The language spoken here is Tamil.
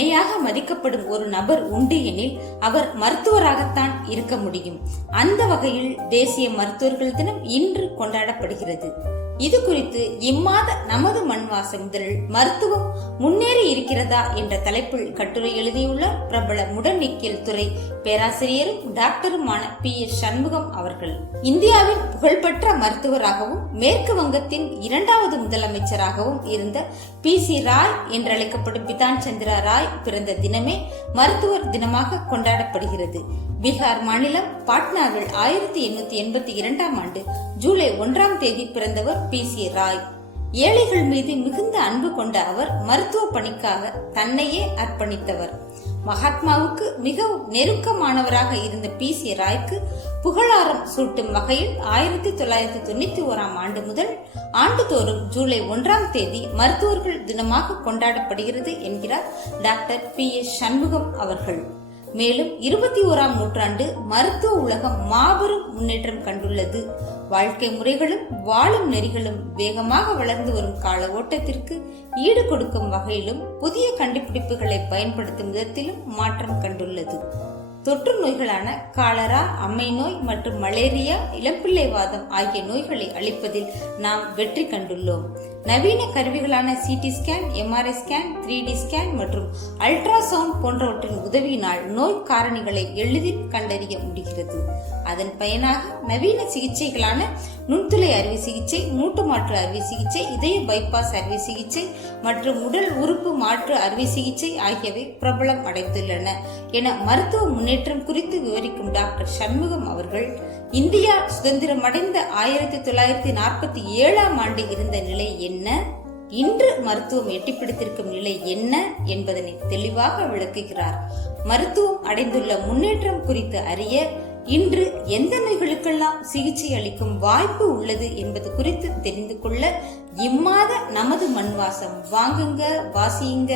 இணையாக மதிக்கப்படும் ஒரு நபர் உண்டு எனில் அவர் மருத்துவராகத்தான் இருக்க முடியும். அந்த வகையில் தேசிய மருத்துவர்கள் தினம் இன்று கொண்டாடப்படுகிறது. இது குறித்து இம்மாத நமது மண் வாசம் இதழில் மருத்துவம் முன்னேறி இருக்கிறதா என்ற தலைப்பில் கட்டுரை எழுதியுள்ள பிரபல முடநீக்கியல் துறை பேராசிரியரும் டாக்டருமான PS சண்முகம் அவர்கள், இந்தியாவின் புகழ்பெற்ற மருத்துவராகவும் மேற்கு வங்கத்தின் 2வது முதலமைச்சராகவும் இருந்த PC ராய் என்றழைக்கப்படும் பிதான் சந்திரா ராய் பிறந்த தினமே மருத்துவர் தினமாக கொண்டாடப்படுகிறது. பீகார் மாநிலம் பாட்னாவில் 1882ஆம் ஆண்டு ஜூலை 1ஆம் தேதி பிறந்தவர் PC ராய். ஏழைகள் மீது மிகுந்த அன்பு கொண்ட அவர் மருத்துவ பணிக்காக தன்னையே அர்ப்பணித்தவர். மகாத்மாவுக்கு மிகவும் நெருக்கமானவராக இருந்த PC ராய்க்கு புகழாரம் சூட்டும் வகையில் 1991ஆம் ஆண்டு முதல் ஆண்டுதோறும் ஜூலை 1ஆம் தேதி மருத்துவர்கள் தினமாக கொண்டாடப்படுகிறது என்கிறார் டாக்டர் PS சண்முகம் அவர்கள். மேலும் 21ஆம் நூற்றாண்டு மருத்துவ உலகம் மாபெரும் முன்னேற்றம் கண்டுள்ளது. வாழ்க்கை முறைகளும் வாழும் நெறிகளும் வேகமாக வளர்ந்து வரும் கால ஓட்டத்திற்கு ஈடு கொடுக்கும் வகையிலும் புதிய கண்டுபிடிப்புகளை பயன்படுத்தும் விதத்திலும் மாற்றம் கண்டுள்ளது. தொற்று நோய்களான காலரா, அம்மை நோய் மற்றும் மலேரியா, இளம்பிள்ளைவாதம் ஆகிய நோய்களை அழிப்பதில் நாம் வெற்றி கண்டுள்ளோம். நவீன கருவிகளான CT scan, MRI scan, 3D scan மற்றும் அல்ட்ராசவுண்ட் போன்றவற்றின் உதவியினால் நோய் காரணிகளை எளிதில் கண்டறிய முடிகிறது. அதன் பயனாக நவீன சிகிச்சைகளான நுண்துளை அறுவை சிகிச்சை, மூட்டு மாற்று அறுவை சிகிச்சை, இதய பைபாஸ் அறுவை சிகிச்சை மற்றும் உடல் உறுப்பு மாற்று அறுவை சிகிச்சை ஆகியவை பிரபலம் அடைந்துள்ளன என மருத்துவ முன்னேற்றம் குறித்து விவரிக்கும் டாக்டர் சண்முகம் அவர்கள், இந்தியா சுதந்திரமடைந்த 1947ஆம் ஆண்டு இருந்த நிலை என்ன, இன்று மருத்துவம் எட்டிப்பிடித்திருக்கும் நிலை என்ன என்பதனை தெளிவாக விளக்குகிறார். மருத்துவம் அடைந்துள்ள முன்னேற்றம் குறித்து அறிய இன்று எந்த நோய்களுக்கெல்லாம் சிகிச்சை அளிக்கும் வாய்ப்பு உள்ளது என்பது குறித்து தெரிந்து கொள்ள இம்மாத நமது மண் வாசம் வாங்குங்க, வாசியுங்க.